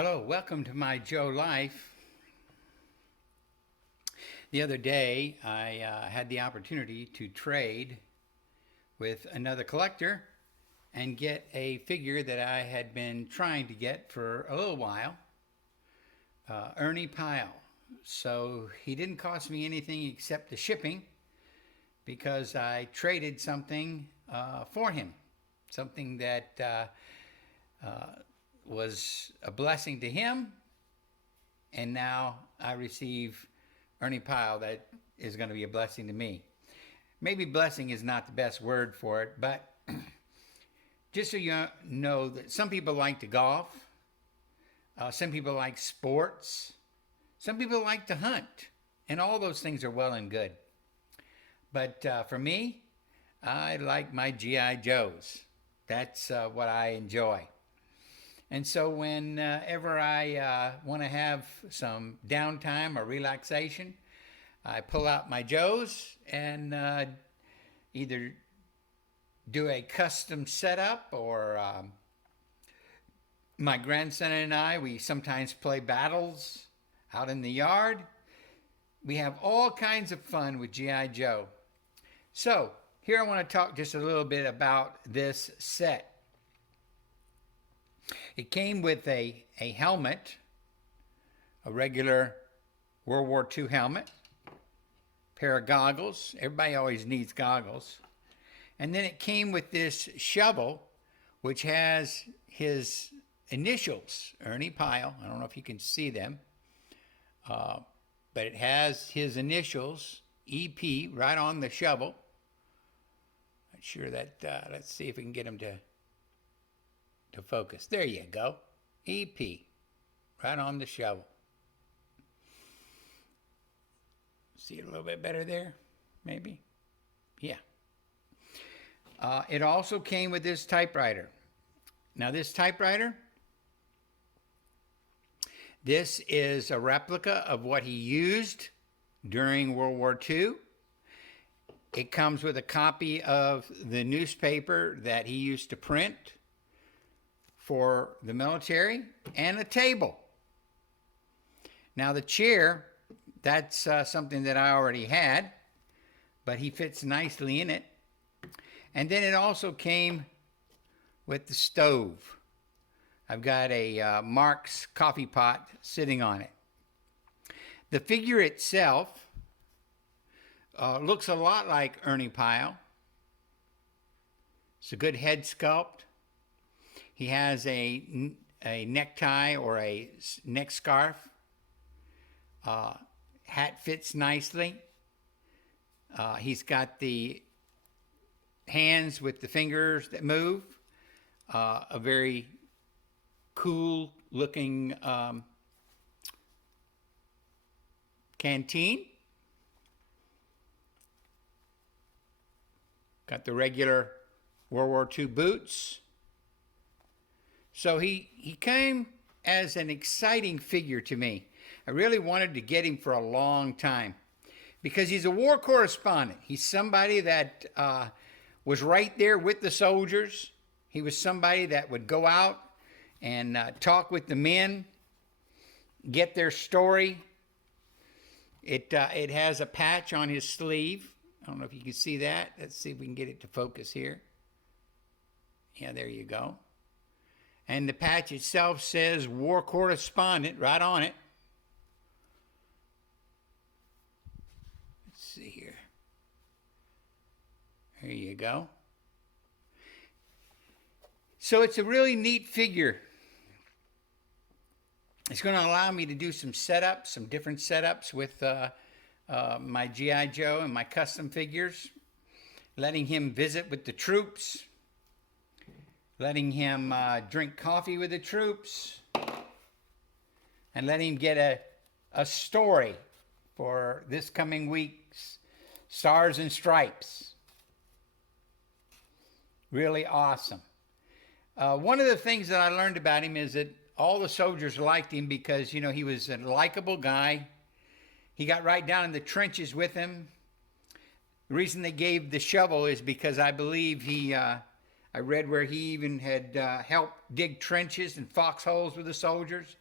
Hello, welcome to my Joe Life. The other day, I had the opportunity to trade with another collector and get a figure that I had been trying to get for a little while, Ernie Pyle. So he didn't cost me anything except the shipping because I traded something for him, something that was a blessing to him, and now I receive Ernie Pyle that is going to be a blessing to me. Maybe blessing is not the best word for it, but just so you know that some people like to golf, some people like sports, some people like to hunt, and all those things are well and good. But for me, I like my G.I. Joes. That's what I enjoy. And so whenever I want to have some downtime or relaxation, I pull out my Joes and either do a custom setup or my grandson and I, we sometimes play battles out in the yard. We have all kinds of fun with G.I. Joe. So here I want to talk just a little bit about this set. It came with a helmet, a regular World War II helmet, pair of goggles. Everybody always needs goggles. And then it came with this shovel, which has his initials, Ernie Pyle. I don't know if you can see them, but it has his initials, EP, right on the shovel. Not sure that, let's see if we can get him to focus. There you go. EP, right on the shovel. See it a little bit better there, maybe? Yeah. It also came with this typewriter. Now this typewriter, this is a replica of what he used during World War II. It comes with a copy of the newspaper that he used to print for the military, and a table. Now the chair, that's something that I already had, but he fits nicely in it. And then it also came with the stove. I've got a Mark's coffee pot sitting on it. The figure itself looks a lot like Ernie Pyle. It's a good head sculpt. He has a necktie or a neck scarf. Hat fits nicely. He's got the hands with the fingers that move. A very cool looking canteen. Got the regular World War II boots. So he came as an exciting figure to me. I really wanted to get him for a long time because he's a war correspondent. He's somebody that was right there with the soldiers. He was somebody that would go out and talk with the men, get their story. It has a patch on his sleeve. I don't know if you can see that. Let's see if we can get it to focus here. Yeah, there you go. And the patch itself says War Correspondent right on it. Let's see here. There you go. So it's a really neat figure. It's going to allow me to do some setups, some different setups with my G.I. Joe and my custom figures. Letting him visit with the troops. Letting him drink coffee with the troops, and letting him get a story for this coming week's Stars and Stripes. Really awesome. One of the things that I learned about him is that all the soldiers liked him because, you know, he was a likable guy. He got right down in the trenches with him. The reason they gave the shovel is because I believe I read where he even had helped dig trenches and foxholes with the soldiers.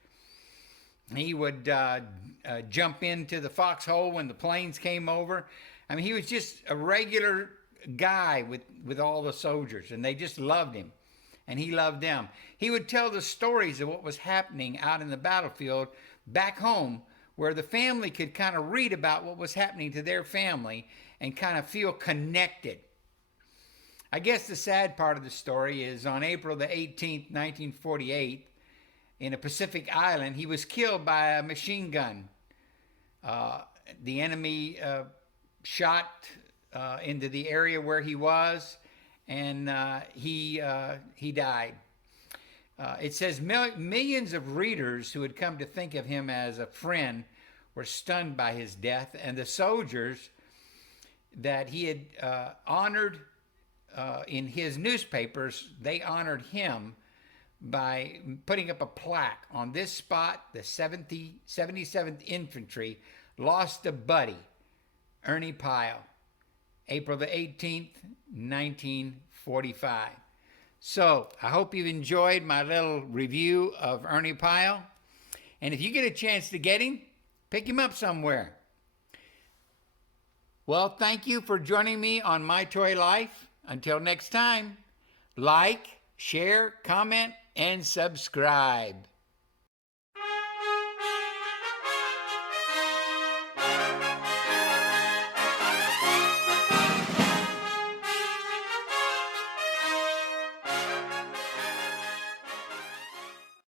He would jump into the foxhole when the planes came over. I mean, he was just a regular guy with all the soldiers, and they just loved him, and he loved them. He would tell the stories of what was happening out in the battlefield back home, where the family could kind of read about what was happening to their family and kind of feel connected. I guess the sad part of the story is on April the 18th, 1948, in a Pacific island, he was killed by a machine gun. The enemy shot into the area where he was, and he died. It says millions of readers who had come to think of him as a friend were stunned by his death, and the soldiers that he had honored in his newspapers, they honored him by putting up a plaque. On this spot, the 77th Infantry lost a buddy, Ernie Pyle, April the 18th, 1945. So I hope you've enjoyed my little review of Ernie Pyle. And if you get a chance to get him, pick him up somewhere. Well, thank you for joining me on My Toy Life. Until next time, like, share, comment, and subscribe.